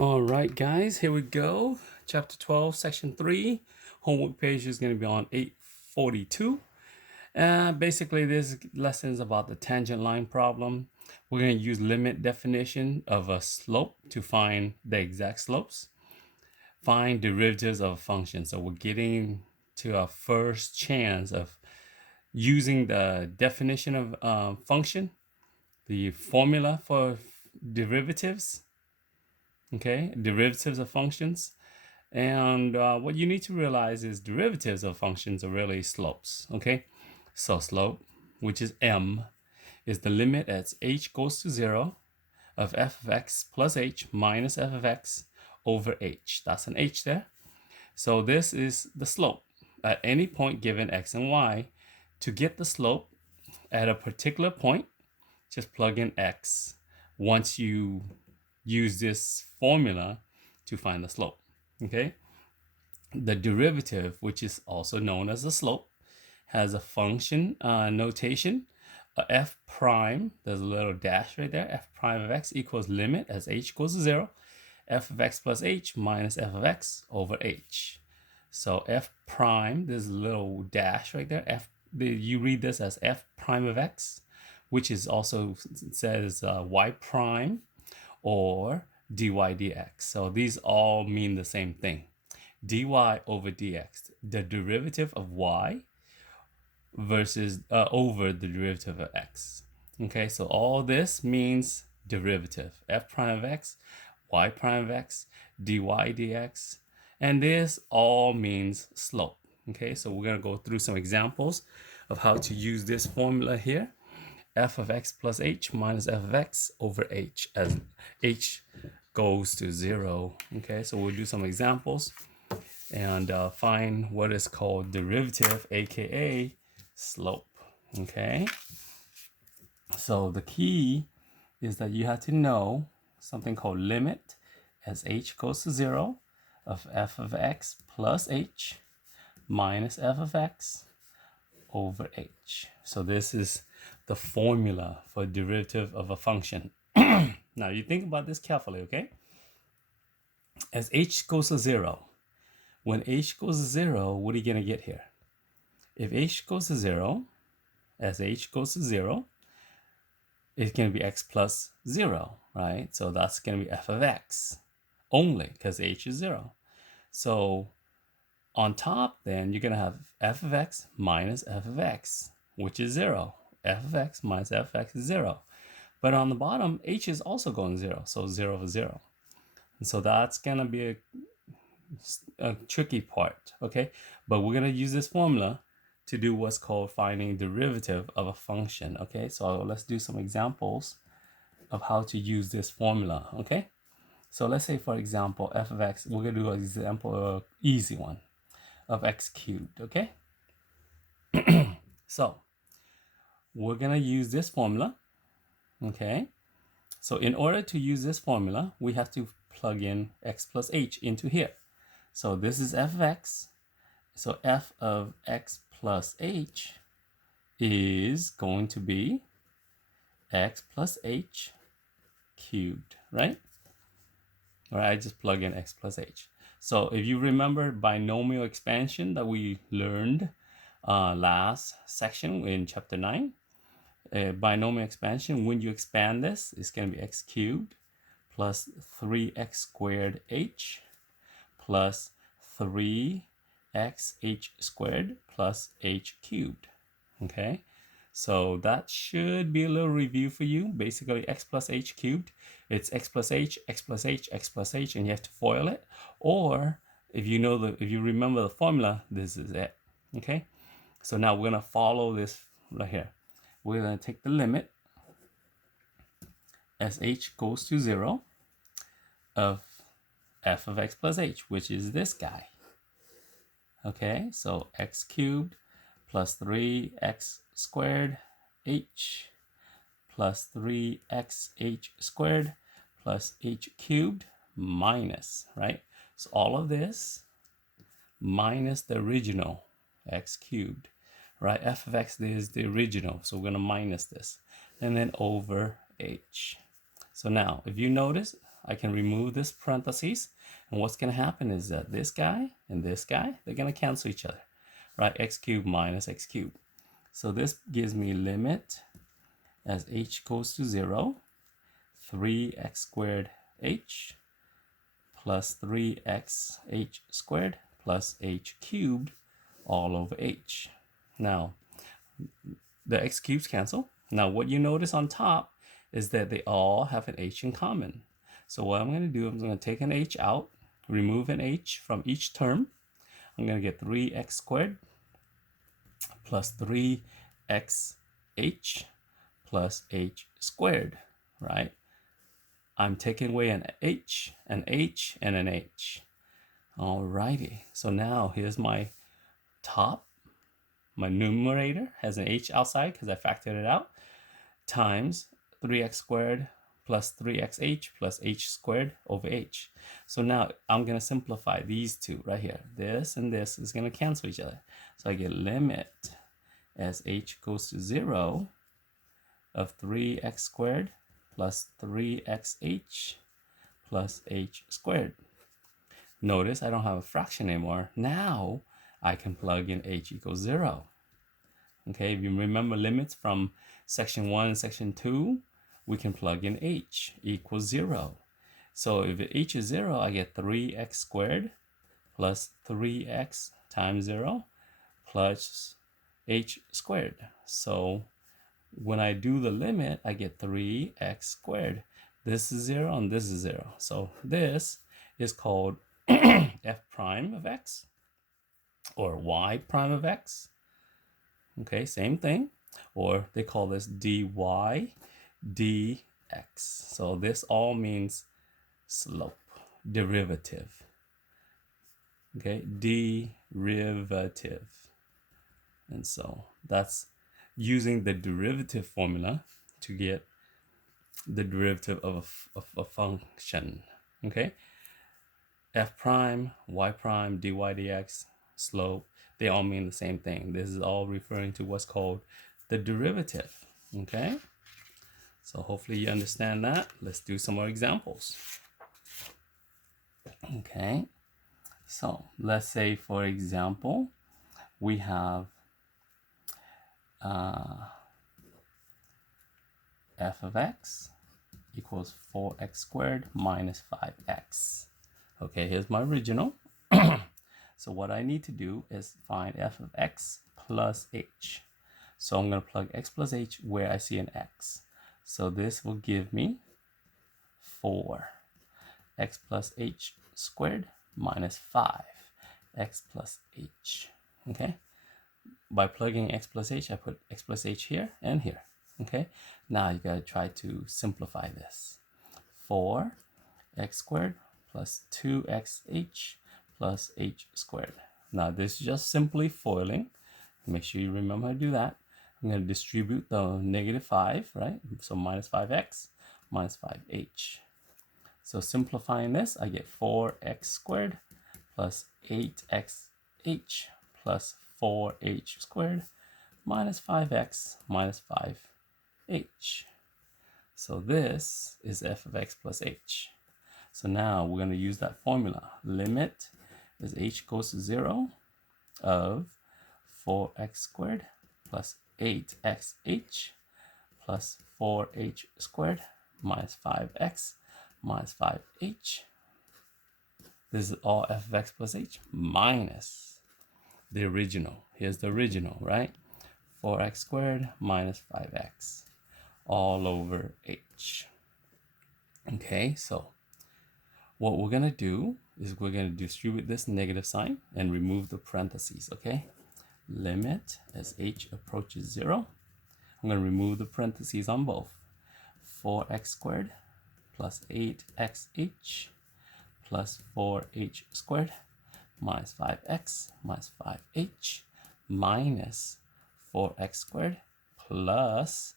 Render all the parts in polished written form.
All right, guys, here we go. Chapter 12, Section 3. Homework page is going to be on 842. Basically, this lesson is about the tangent line problem. We're going to use limit definition of a slope to find the exact slopes. Find derivatives of a function. So we're getting to our first chance of using the definition of function, the formula for derivatives, okay, derivatives of functions. And what you need to realize is derivatives of functions are really slopes, okay? So slope, which is m, is the limit as h goes to 0 of f of x plus h minus f of x over h. That's an h there. So this is the slope at any point given x and y. To get the slope at a particular point, just plug in x once you use this formula to find the slope, okay? The derivative, which is also known as the slope, has a function notation. F prime, there's a little dash right there, f prime of x equals limit as h goes to 0, f of x plus h minus f of x over h. So f prime, there's a little dash right there. You read this as f prime of x, which is also says y prime or dy dx. So these all mean the same thing. Dy over dx, the derivative of y versus over the derivative of x. Okay, so all this means derivative. F prime of x, y prime of x, dy dx, and this all means slope. Okay, so we're gonna go through some examples of how to use this formula here. F of x plus h minus f of x over h as h goes to 0. Okay, so we'll do some examples and find what is called derivative, aka slope. Okay, so the key is that you have to know something called limit as h goes to 0 of f of x plus h minus f of x over h. So this is the formula for derivative of a function. Now you think about this carefully, okay? As h goes to 0, when h goes to 0, what are you going to get here? If h goes to 0, as h goes to 0, it's going to be x plus 0, right? So that's going to be f of x only because h is 0. So on top, then, you're going to have f of x minus f of x, which is 0. F of x minus f of x is 0. But on the bottom, h is also going 0, so 0 over 0. And so that's going to be a tricky part, okay? But we're going to use this formula to do what's called finding derivative of a function, okay? So let's do some examples of how to use this formula, okay? So let's say, for example, f of x, we're going to do an example, easy one, of x cubed, okay? So we're going to use this formula, okay? So in order to use this formula, we have to plug in x plus h into here. So this is f of x. So f of x plus h is going to be x plus h cubed, right? All right, I just plug in x plus h. So if you remember binomial expansion that we learned last section in chapter 9, binomial expansion, when you expand this, it's going to be x cubed plus 3x squared h plus 3xh squared plus h cubed. Okay, so that should be a little review for you. Basically, x plus h cubed, it's x plus h, x plus h, x plus h, and you have to FOIL it. Or if you remember the formula, this is it. Okay, so now we're gonna follow this right here. We're gonna take the limit as h goes to 0 of f of x plus h, which is this guy. Okay, so x cubed plus 3x squared h plus 3xh squared plus h cubed minus, right? So all of this minus the original x cubed, right? F of x is the original, so we're going to minus this. And then over h. So now, if you notice, I can remove this parentheses. And what's going to happen is that this guy and this guy, they're going to cancel each other, right? X cubed minus x cubed. So this gives me limit as h goes to 0, 3x squared h plus 3xh squared plus h cubed all over h. Now, the x cubes cancel. Now, what you notice on top is that they all have an h in common. So what I'm going to do, I'm going to take an h out, remove an h from each term. I'm going to get 3x squared plus 3xh plus h squared, right? I'm taking away an h, and an h. Alrighty, so now here's my top. My numerator has an h outside because I factored it out, times 3x squared plus 3xh plus h squared over h. So now I'm going to simplify these two right here. This and this is going to cancel each other. So I get limit as h goes to 0 of 3x squared plus 3xh plus h squared. Notice I don't have a fraction anymore. Now I can plug in h equals 0. Okay, if you remember limits from section 1 and section 2, we can plug in h equals 0. So if h is 0, I get 3x squared plus 3x times 0 plus h squared. So when I do the limit, I get 3x squared. This is 0 and this is 0. So this is called f prime of x or y prime of x. Okay, same thing. Or they call this dy dx. So this all means slope, derivative. Okay, derivative. And so that's using the derivative formula to get the derivative of a function. Okay, f prime, y prime, dy dx, slope, they all mean the same thing. This is all referring to what's called the derivative. Okay, so hopefully you understand that. Let's do some more examples. Okay, so let's say, for example, we have f of x equals 4x squared minus 5x. Okay, here's my original. So what I need to do is find f of x plus h. So I'm going to plug x plus h where I see an x. So this will give me 4 x plus h squared minus 5 x plus h. Okay, by plugging x plus h, I put x plus h here and here. Okay, now you gotta try to simplify this. 4 x squared plus 2xh plus h squared. Now this is just simply foiling. Make sure you remember how to do that. I'm going to distribute the negative 5, right? So minus 5x minus 5h. So simplifying this, I get 4x squared plus 8xh plus 4h squared minus 5x minus 5h. So this is f of x plus h. So now we're going to use that formula. Limit as h goes to 0 of 4x squared plus 8xh plus 4h squared minus 5x minus 5h. This is all f of x plus h minus the original. Here's the original, right? 4x squared minus 5x all over h. Okay, so what we're going to do is we're going to distribute this negative sign and remove the parentheses, okay? Limit as h approaches 0. I'm going to remove the parentheses on both. 4x squared plus 8xh plus 4h squared minus 5x minus 5h minus 4x squared plus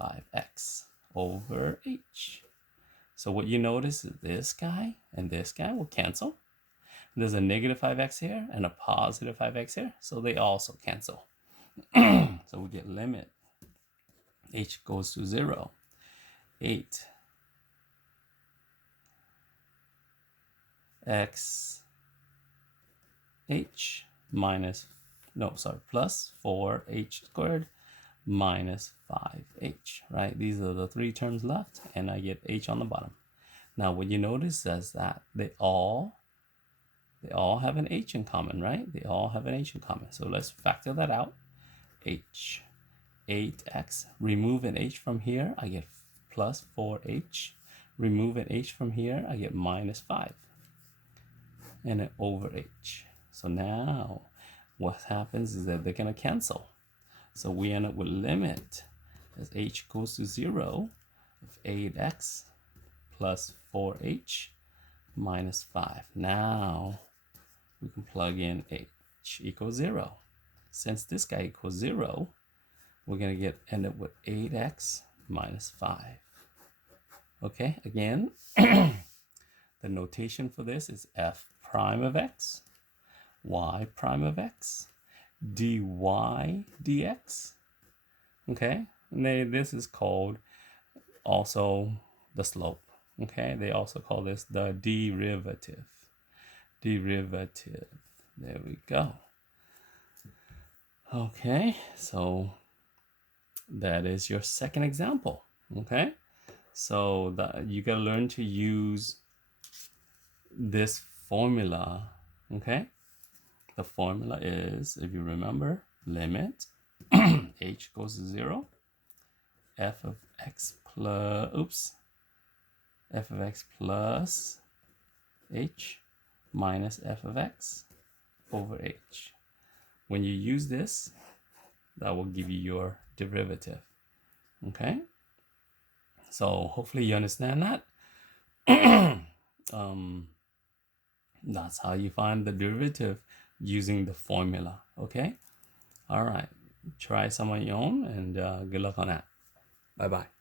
5x over h. So what you notice is this guy and this guy will cancel. There's a negative 5x here and a positive 5x here, so they also cancel. So we get limit h goes to 0. 8 x h minus, no, sorry, plus 4h squared minus 5h, right? These are the three terms left, and I get h on the bottom. Now, what you notice is that they all have an h in common, right? They all have an h in common. So let's factor that out. H, 8x, remove an h from here, I get plus 4h. Remove an h from here, I get minus 5. And then over h. So now what happens is that they're going to cancel. So we end up with limit as h goes to 0 of 8x plus 4h minus 5. Now we can plug in h equals 0. Since this guy equals 0, we're going to end up with 8x minus 5. Okay, again, the notation for this is f prime of x, y prime of x, dy dx. Okay, and this is called also the slope. Okay, they also call this the derivative. Derivative. There we go. Okay, so that is your second example. Okay, so you gotta learn to use this formula. Okay, the formula is, if you remember, limit h goes to 0, f of x plus h minus f of x over h. When you use this, that will give you your derivative. Okay, so hopefully you understand that. That's how you find the derivative using the formula. Okay, all right, try some on your own, and good luck on that. Bye bye.